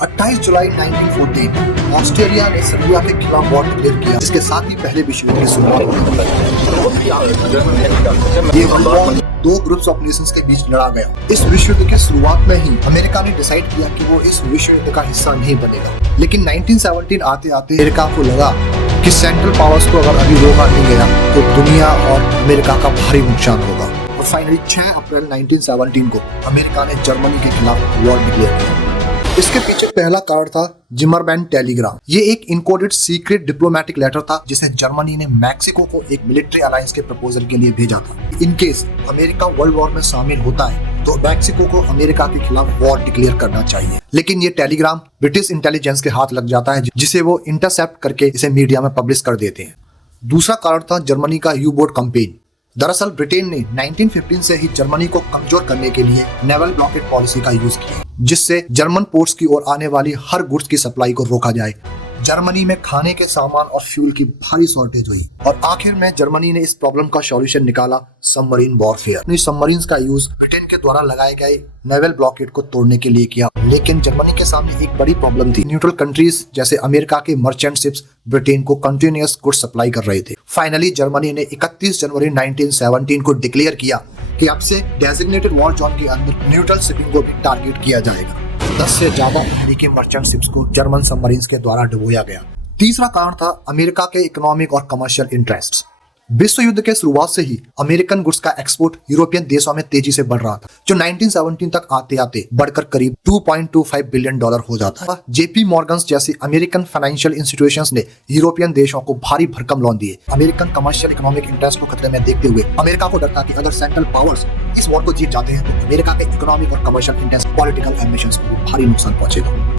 28 जुलाई 1914 Australia ने Serbia के खिलाफ वॉर डिक्लेयर किया, जिसके साथ ही पहले विश्व युद्ध की शुरुआत हुई। ये वॉर दो ग्रुप्स ऑफ नेशंस के बीच लड़ा गया। इस विश्व युद्ध की शुरुआत में ही अमेरिका ने डिसाइड किया कि वो इस विश्व युद्ध का हिस्सा नहीं बनेगा, लेकिन 1917 आते आते अमेरिका को लगा कि सेंट्रल पावर्स को अगर अभी रोका नहीं गया तो दुनिया और अमेरिका का भारी नुकसान होगा। और फाइनली 6 अप्रैल 1917 को अमेरिका ने जर्मनी के खिलाफ वॉर डिक्लेयर किया। इसके पीछे पहला कारण था जिमरमैन टेलीग्राम। ये एक इनकोडेड सीक्रेट डिप्लोमेटिक लेटर था जिसे जर्मनी ने मैक्सिको को एक मिलिट्री अलायंस के प्रपोजल के लिए भेजा था। In case America world war में शामिल होता है तो मैक्सिको को अमेरिका के खिलाफ वॉर डिक्लेयर करना चाहिए, लेकिन ये टेलीग्राम ब्रिटिश इंटेलिजेंस के हाथ लग जाता है, जिसे वो इंटरसेप्ट करके इसे मीडिया में पब्लिश कर देते हैं। दूसरा कारण था जर्मनी का यू बोट कैंपेन। दरअसल ब्रिटेन ने 1915 से ही जर्मनी को कमजोर करने के लिए नेवल ब्लॉकेड पॉलिसी का यूज किया, जिससे जर्मन पोर्ट्स की ओर आने वाली हर गुड्स की सप्लाई को रोका जाए। जर्मनी में खाने के सामान और फ्यूल की भारी शॉर्टेज हुई और आखिर में जर्मनी ने इस प्रॉब्लम का सॉल्यूशन निकाला सबमरीन वॉरफेयर। सबमरीन्स का यूज ब्रिटेन के द्वारा लगाए गए नेवल ब्लॉकेड को तोड़ने के लिए किया, लेकिन जर्मनी के सामने एक बड़ी प्रॉब्लम थी। न्यूट्रल कंट्रीज जैसे अमेरिका के मर्चेंट शिप्स ब्रिटेन को कंटिन्यूअस गुड्स सप्लाई कर रहे थे। फाइनली जर्मनी ने 31 जनवरी 1917 को डिक्लेयर किया कि अब से डेजिग्नेटेड वॉर जोन के अंदर न्यूट्रल शिपिंग को भी टारगेट किया जाएगा। 10 से ज्यादा अमेरिकी मर्चेंट शिप्स को जर्मन सबमरीन्स के द्वारा डुबोया गया। तीसरा कारण था अमेरिका के इकोनॉमिक और कमर्शियल इंटरेस्ट्स। विश्व युद्ध के शुरुआत से ही अमेरिकन गुड्स का एक्सपोर्ट यूरोपियन देशों में तेजी से बढ़ रहा था, जो 1917 तक आते आते बढ़कर करीब $2.25 बिलियन हो जाता है। जेपी मॉर्गन्स जैसी अमेरिकन फाइनेंशियल इंस्टीट्यूशंस ने यूरोपियन देशों को भारी भरकम लोन दिए। अमेरिकन कमर्शियल इकोनॉमिक इंटरेस्ट को खतरे में देखते हुए अमेरिका को डर था कि अगर सेंट्रल पावर्स इस वॉर को जीत जाते हैं तो अमेरिका के इकोनॉमिक और कमर्शियल इंटरेस्ट पॉलिटिकल एम्बिशंस को भारी नुकसान पहुंचेगा।